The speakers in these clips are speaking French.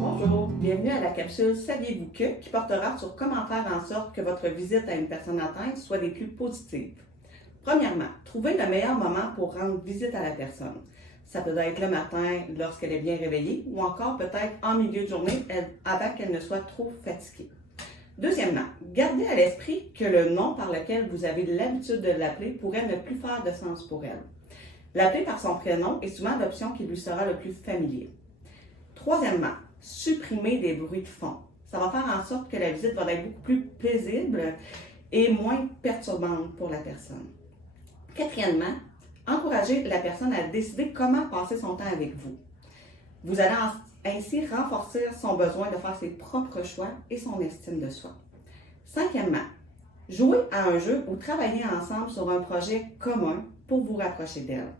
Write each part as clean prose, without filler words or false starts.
Bonjour, bienvenue à la capsule Saviez-vous que qui portera sur comment faire en sorte que votre visite à une personne atteinte soit des plus positives. Premièrement, trouvez le meilleur moment pour rendre visite à la personne. Ça peut être le matin lorsqu'elle est bien réveillée ou encore peut-être en milieu de journée avant qu'elle ne soit trop fatiguée. Deuxièmement, gardez à l'esprit que le nom par lequel vous avez l'habitude de l'appeler pourrait ne plus faire de sens pour elle. L'appeler par son prénom est souvent l'option qui lui sera le plus familier. Troisièmement, supprimer des bruits de fond. Ça va faire en sorte que la visite va être beaucoup plus paisible et moins perturbante pour la personne. Quatrièmement, encouragez la personne à décider comment passer son temps avec vous. Vous allez ainsi renforcer son besoin de faire ses propres choix et son estime de soi. Cinquièmement, jouez à un jeu ou travaillez ensemble sur un projet commun pour vous rapprocher d'elle.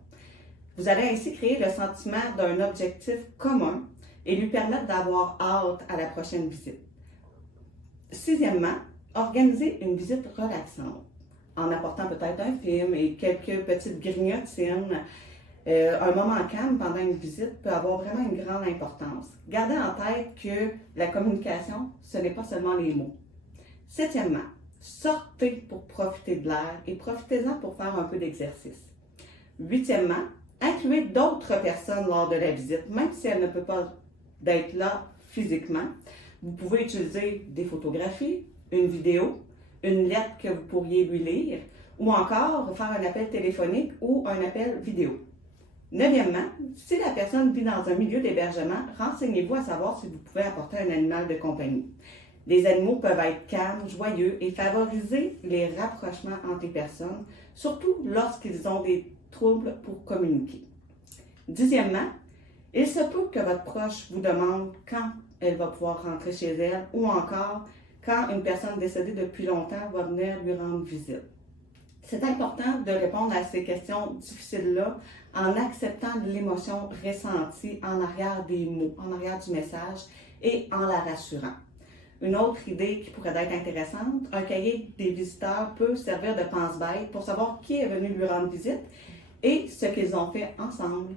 Vous allez ainsi créer le sentiment d'un objectif commun et lui permettre d'avoir hâte à la prochaine visite. Sixièmement, organisez une visite relaxante en apportant peut-être un film et quelques petites grignotines. Un moment calme pendant une visite peut avoir vraiment une grande importance. Gardez en tête que la communication, ce n'est pas seulement les mots. Septièmement, sortez pour profiter de l'air et profitez-en pour faire un peu d'exercice. Huitièmement, incluez d'autres personnes lors de la visite, même si elles ne peuvent pas être là physiquement. Vous pouvez utiliser des photographies, une vidéo, une lettre que vous pourriez lui lire, ou encore faire un appel téléphonique ou un appel vidéo. Neuvièmement, si la personne vit dans un milieu d'hébergement, renseignez-vous à savoir si vous pouvez apporter un animal de compagnie. Les animaux peuvent être calmes, joyeux et favoriser les rapprochements entre les personnes, surtout lorsqu'ils ont des troubles pour communiquer. Dixièmement, il se peut que votre proche vous demande quand elle va pouvoir rentrer chez elle ou encore quand une personne décédée depuis longtemps va venir lui rendre visite. C'est important de répondre à ces questions difficiles-là en acceptant l'émotion ressentie en arrière des mots, en arrière du message et en la rassurant. Une autre idée qui pourrait être intéressante, un cahier des visiteurs peut servir de pense-bête pour savoir qui est venu lui rendre visite et ce qu'ils ont fait ensemble